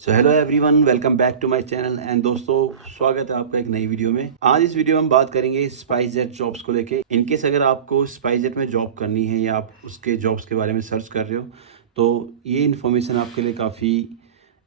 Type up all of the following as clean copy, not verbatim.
So hello everyone, welcome back to my channel and दोस्तों, स्वागत है आपका एक नई वीडियो में। आज इस वीडियो में हम बात करेंगे स्पाइसजेट जॉब्स को लेके। इनकेस अगर आपको स्पाइसजेट में जॉब करनी है या आप उसके जॉब्स के बारे में सर्च कर रहे हो तो ये इन्फॉर्मेशन आपके लिए काफ़ी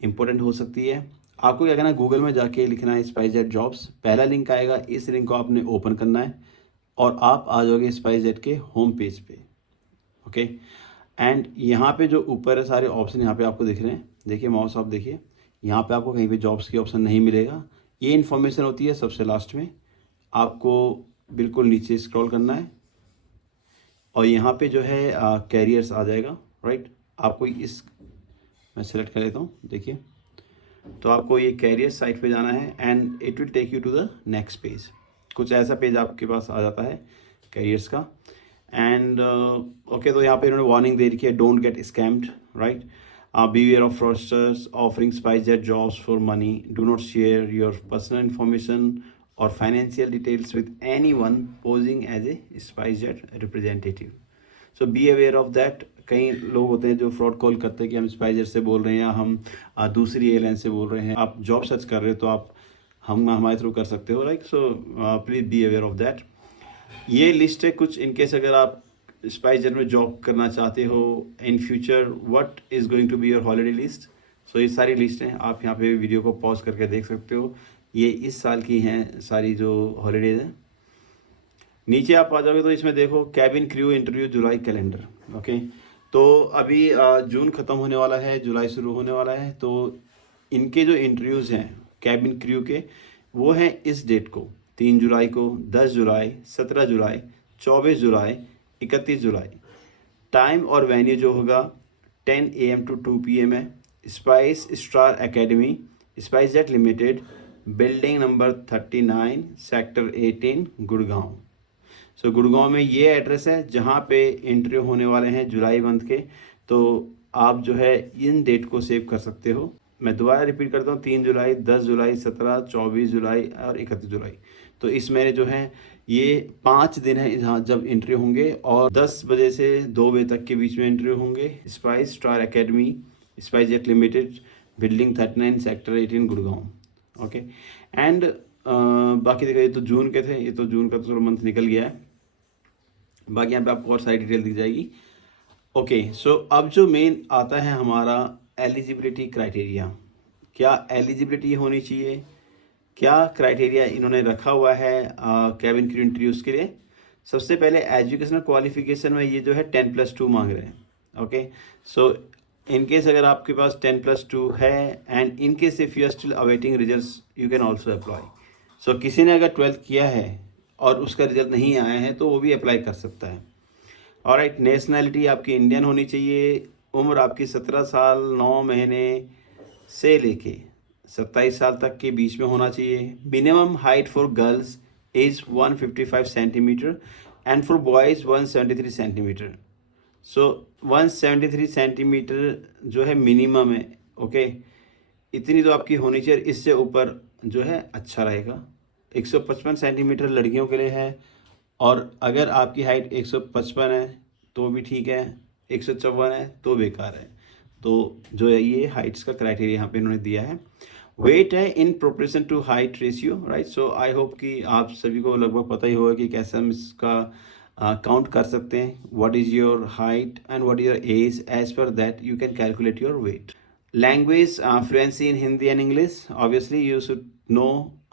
इंपॉर्टेंट हो सकती है। आपको क्या करना है, गूगल में जाके लिखना है स्पाइसजेट जॉब्स। पहला लिंक आएगा, इस लिंक को आपने ओपन करना है और आप आ जाओगे स्पाइसजेट के होम पेज पे। ओके, एंड यहाँ पे जो ऊपर है सारे ऑप्शन यहाँ पे आपको दिख रहे हैं। देखिए माउस आप देखिए, यहाँ पे आपको कहीं पे जॉब्स की ऑप्शन नहीं मिलेगा। ये इन्फॉर्मेशन होती है सबसे लास्ट में। आपको बिल्कुल नीचे स्क्रॉल करना है और यहाँ पे जो है कैरियर्स आ जाएगा। राइट, आपको इस मैं सेलेक्ट कर लेता हूँ। देखिए, तो आपको ये कैरियर साइट पे जाना है and it will take you to the next page. कुछ ऐसा पेज आपके पास आ जाता है कैरियर्स का। एंड ओके, तो यहाँ पे इन्होंने वार्निंग दे रखी है, don't get scammed. Right, beware of fraudsters offering SpiceJet jobs for money. Do not share your personal information or financial details with anyone posing as a SpiceJet representative. So be aware of that. कई लोग होते हैं जो fraud call करते हैं कि हम SpiceJet से बोल रहे हैं या हम दूसरी एयरलाइन से बोल रहे हैं। आप जॉब सर्च कर रहे हो तो आप हम हमारे थ्रू कर सकते हो। Right, so please be aware of that. ये लिस्ट है कुछ, इनकेस अगर आप स्पाइसजेट में जॉब करना चाहते हो in future, what is going to be your holiday list. सो ये सारी लिस्ट हैं, आप यहाँ पे वीडियो को पॉज करके देख सकते हो। ये इस साल की हैं सारी जो हॉलीडेज हैं। नीचे आप आ जाओगे तो इसमें देखो कैबिन क्रू इंटरव्यू जुलाई कैलेंडर। ओके, तो अभी जून ख़त्म होने वाला है, जुलाई शुरू होने वाला है। तो इनके जो इंटरव्यूज़ हैं कैबिन क्रू के, वो हैं इस डेट को, 3 जुलाई को, 10 जुलाई, 17 जुलाई, 24 जुलाई, 31 जुलाई। टाइम और वेन्यू जो होगा 10 AM to 2 PM है। Spice Star Academy, SpiceJet limited, building number 39, sector 18, Gurgaon. सो गुड़गांव में ये एड्रेस है जहाँ पे इंटरव्यू होने वाले हैं जुलाई मंथ के। तो आप जो है इन डेट को सेव कर सकते हो। मैं दोबारा रिपीट करता हूँ, 3 जुलाई, 10 जुलाई, 17, 24 जुलाई और 31 जुलाई। तो इस महीने जो है ये 5 दिन है जहाँ जब इंटरव्यू होंगे और 10 बजे से 2 बजे तक के बीच में इंटरव्यू होंगे। Spice Star Academy, SpiceJet limited, building 39, sector 18, Gurgaon. Okay, and बाकी देखो, ये तो जून के थे, ये तो जून का तो चलो मंथ निकल गया है। बाकी यहाँ पे आपको और सारी डिटेल दिख जाएगी। ओके, सो अब जो मेन आता है हमारा एलिजिबिलिटी क्राइटेरिया। क्या एलिजिबिलिटी होनी चाहिए, क्या क्राइटेरिया इन्होंने रखा हुआ है कैबिन क्रू इंटरव्यूज़ के लिए। सबसे पहले एजुकेशनल क्वालिफिकेशन में ये जो है 10+2 मांग रहे हैं। ओके, सो इनकेस अगर आपके पास 10+2 है and in case if you are still awaiting results, you can also apply. सो किसी ने अगर 12th किया है और उसका रिजल्ट नहीं आया है तो वो भी अप्लाई कर सकता है। ऑलराइट, नेशनैलिटी आपकी इंडियन होनी चाहिए। उम्र आपकी 17 साल 9 महीने से लेके 27 साल तक के बीच में होना चाहिए। Minimum height for girls is 155 centimetre and for boys 173 centimetre. So 173 centimetre जो है मिनिमम है। ओके, इतनी तो आपकी होनी चाहिए, इससे ऊपर जो है अच्छा रहेगा। 155 सेंटीमीटर लड़कियों के लिए है और अगर आपकी हाइट 155 है तो भी ठीक है, 154 है तो बेकार है। तो जो है ये हाइट्स का क्राइटेरिया यहाँ पे इन्होंने दिया है। वेट है in proportion to height ratio. Right, so I hope कि आप सभी को लगभग पता ही होगा कि कैसे हम इसका काउंट कर सकते हैं। What is your height and what is your age, age पर that you can calculate your weight. Language fluency in Hindi and English. Obviously you should know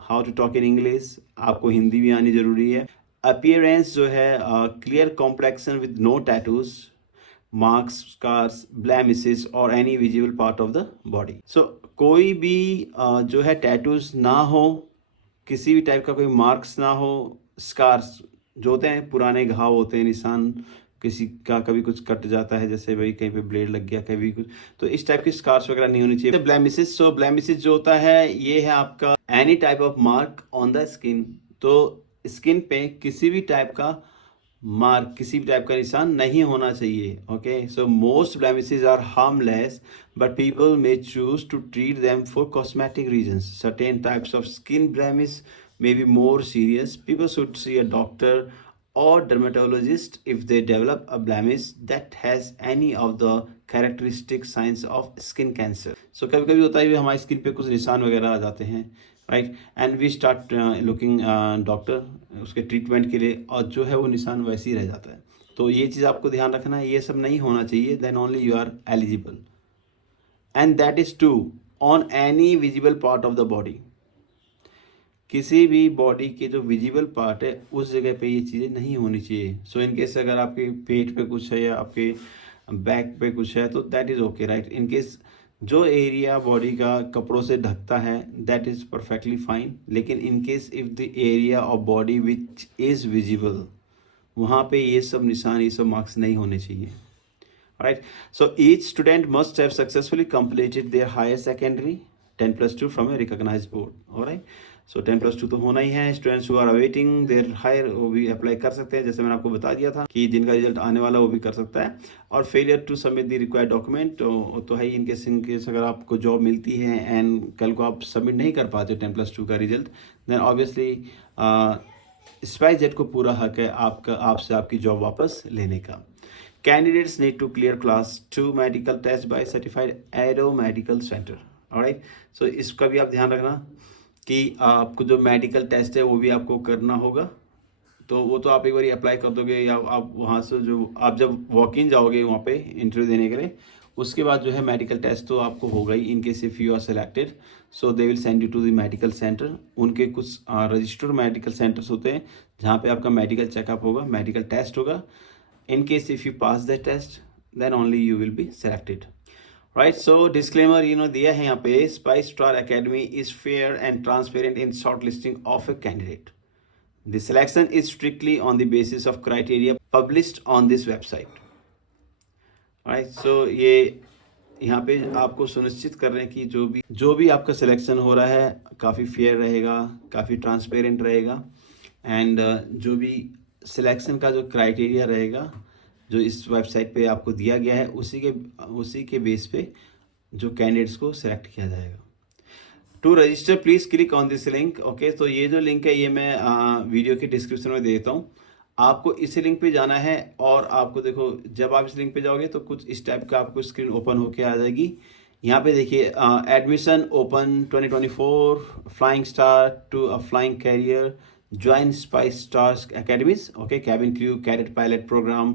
how to talk in English, आपको हिंदी भी आनी ज़रूरी है। Appearance जो है clear complexion with no tattoos, marks, scars, blemishes और any visible part of the body. So कोई भी जो है टैटूज ना हो, किसी भी टाइप का कोई मार्क्स ना हो, स्कार्स जो होते हैं पुराने घाव होते हैं, निशान किसी का कभी कुछ कट जाता है, जैसे भाई कहीं पे ब्लेड लग गया कभी कुछ, तो इस टाइप की स्कार्स वगैरह नहीं होनी चाहिए। ब्लेमिसेस, सो ब्लेमिसेस जो होता है ये है आपका any type of mark on the skin. तो स्किन पे किसी भी टाइप का मार्क, किसी भी टाइप का निशान नहीं होना चाहिए। Okay, so most blemishes are harmless but people may choose to treat them for cosmetic reasons. Certain types of skin blemish may be more serious. People should see a doctor or dermatologist if they develop a blemish that has any of the characteristic signs of skin cancer. So कभी कभी होता है भी हमारी skin पे कुछ निशान वगैरह आ जाते हैं, right, and we start looking doctor उसके ट्रीटमेंट के लिए, और जो है वो निशान वैसे ही रह जाता है. तो ये चीज़ आपको ध्यान रखना है, ये सब नहीं होना चाहिए. Then only you are eligible, and that is true on any visible part of the body. किसी भी बॉडी के जो विजिबल पार्ट है उस जगह पे ये चीज़ें नहीं होनी चाहिए. सो इनकेस अगर आपके पेट पे कुछ है या आपके बैक पे कुछ है तो that is okay, right. In case जो एरिया बॉडी का कपड़ों से ढकता है दैट इज़ परफेक्टली फाइन. लेकिन in case if the area of body which is visible, वहाँ पे ये सब निशान, ये सब मार्क्स नहीं होने चाहिए. Alright, so each student must have successfully completed their higher secondary 10+2 from a recognized board. Alright, so 10+2 तो होना ही है. Students who are awaiting their higher वो भी अप्लाई कर सकते हैं, जैसे मैंने आपको बता दिया था कि जिनका रिजल्ट आने वाला वो भी कर सकता है. और failure to submit the required document तो है ही. इनकेस अगर आपको जॉब मिलती है एंड कल को आप सबमिट नहीं कर पाते 10+2 का रिजल्ट, देन ऑब्वियसली स्पाइसजेट को पूरा हक है आपसे आपकी जॉब वापस लेने का. Candidates need to clear class 2 medical test by certified Aero Medical Center. Alright, so इसका भी आप ध्यान रखना कि आपको जो मेडिकल टेस्ट है वो भी आपको करना होगा. तो वो तो आप एक बार अप्लाई कर दोगे, या आप वहाँ से जो आप जब वॉक इन जाओगे वहाँ पे इंटरव्यू देने के लिए, उसके बाद जो है मेडिकल टेस्ट तो आपको होगा ही. In case if you are selected, so they will send you to the medical centre. उनके कुछ रजिस्टर्ड मेडिकल सेंटर्स होते हैं जहाँ पे आपका मेडिकल चेकअप होगा, मेडिकल टेस्ट होगा. In case if you pass the test, then only you will be selected. Right, so disclaimer दिया है यहाँ पे, Spice Star Academy is fair and transparent in shortlisting of a candidate. The selection is strictly on the basis of criteria published on this website. Right, so ये यहाँ पे आपको सुनिश्चित कर रहे हैं कि जो भी आपका सिलेक्शन हो रहा है काफ़ी फेयर रहेगा, काफ़ी ट्रांसपेरेंट रहेगा. एंड जो भी सिलेक्शन का जो क्राइटेरिया रहेगा जो इस वेबसाइट पे आपको दिया गया है उसी के बेस पे जो कैंडिडेट्स को सिलेक्ट किया जाएगा. To register please click on this link. Okay, तो ये जो लिंक है ये मैं वीडियो के डिस्क्रिप्शन में दे देता हूँ. आपको इस लिंक पे जाना है और आपको देखो जब आप इस लिंक पे जाओगे तो कुछ इस टाइप का आपको स्क्रीन ओपन होके आ जाएगी. यहाँ पे देखिए admission open 2024 flying star to a flying career, join Spice Stars Academies, okay, cabin crew, cadet pilot program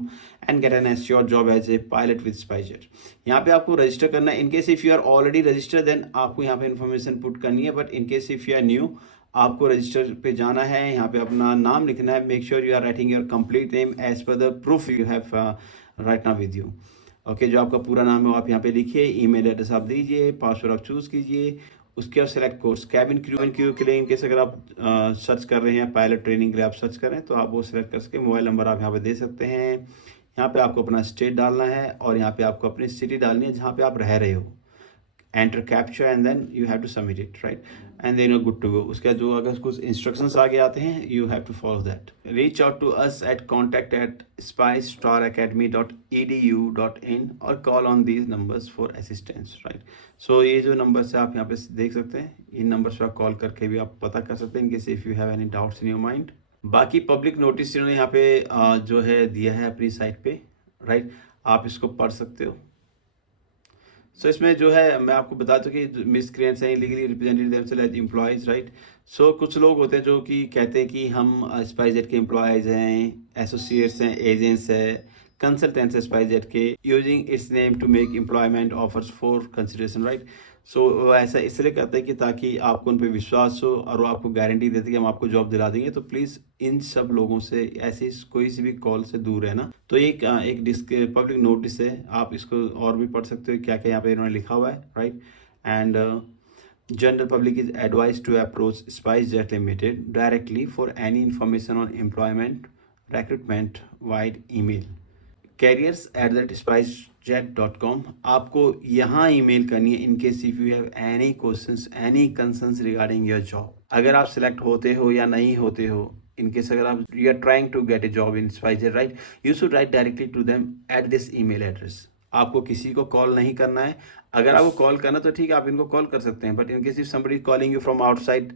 and get an assured job as a pilot with SpiceJet. यहाँ पे आपको रजिस्टर करना है. In case if you are already registered then आपको यहाँ पे information put करनी है. But in case if you are new, आपको रजिस्टर पे जाना है, यहाँ पे अपना नाम लिखना है. Make sure you are writing your complete name as per the proof you have right now with you. Okay, जो आपका पूरा नाम है वो आप यहाँ पे लिखिए, ईमेल एड्रेस आप दीजिए, पासवर्ड आप चूज़ कीजिए. उसके बाद सेलेक्ट कोर्स कैबिन क्रू के लिए इनकेस अगर आप सर्च कर रहे हैं पायलट ट्रेनिंग के लिए आप सर्च कर रहे हैं तो आप वो सिलेक्ट कर सके. मोबाइल नंबर आप यहाँ पे दे सकते हैं. यहाँ पे आपको अपना स्टेट डालना है और यहाँ पे आपको अपनी सिटी डालनी है जहाँ पे आप रह रहे हो. Enter captcha and then you have to submit it, right, and then you are good to go. उसके बाद जो अगर कुछ इंस्ट्रक्शंस आगे आते हैं you have to follow that. Reach out to us at contact@spicestaracademy.edu.in और call on these numbers for assistance, right. So ये जो नंबर्स है आप यहाँ पे देख सकते हैं, इन नंबर्स पर आप कॉल करके भी आप पता कर सकते हैं in case if you have any doubts in your mind. बाकी पब्लिक नोटिस इन्होंने यहाँ पे जो है दिया है अपनी साइट पे, राइट, आप इसको पढ़ सकते हो. सो इसमें जो है मैं आपको बता दूं कि मिसक्रिएंट्स हैं legally represented themselves as employees, right. So कुछ लोग होते हैं जो कि कहते हैं कि हम स्पाइसजेट के एम्प्लॉयज़ हैं, एसोसिएट्स हैं, एजेंट्स हैं, कंसल्टेंट्स स्पाइसजेट के, using its name to make employment offers for consideration, right. So ऐसा इसलिए करते हैं कि ताकि आपको उन पर विश्वास हो और वो आपको गारंटी देते कि हम आपको जॉब दिला देंगे. तो प्लीज़ इन सब लोगों से ऐसे कोई सी भी कॉल से दूर रहना. तो एक पब्लिक नोटिस है, आप इसको और भी पढ़ सकते हो क्या क्या यहाँ पे इन्होंने लिखा हुआ है, right. And general public is advise to approach SpiceJet limited directly for any information on employment recruitment vide email careers@spicejet.com. आपको यहाँ ईमेल करनी है in case if you have any questions any concerns regarding your job. अगर आप select होते हो या नहीं होते हो, इन केस अगर आप you are trying to get a job in SpiceJet, right, you should write directly to them at this email address. आपको किसी को कॉल नहीं करना है. अगर आपको कॉल करना तो ठीक है, आप इनको कॉल कर सकते हैं. But in case if somebody calling you from outside,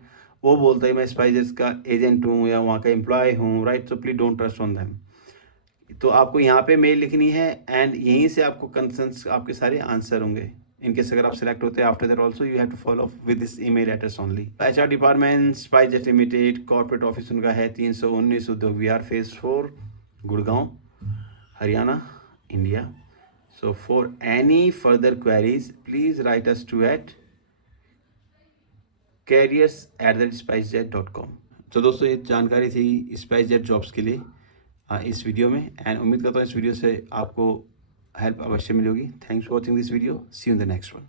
वो बोलता है मैं स्पाइसेस का एजेंट हूँ या वहाँ का एम्प्लॉय हूँ, right? So please don't trust on them. तो आपको यहाँ पे मेल लिखनी है एंड यहीं से आपको कंसर्न्स आपके सारे आंसर होंगे। इनकेस अगर आप सेलेक्ट होते हैं, after that also you have to follow with this email address only. HR department SpiceJet limited, corporate office उनका है 319 Udyog Vihar phase 4, Gurgaon, Haryana, India. So for any further queries, please write us to at careers@spicejet.com। तो दोस्तों ये जानकारी थी SpiceJet jobs के लिए इस वीडियो में, एंड उम्मीद करता हूँ इस वीडियो से आपको हेल्प अवश्य मिलेगी। Thanks for watching this video. See you in the next one.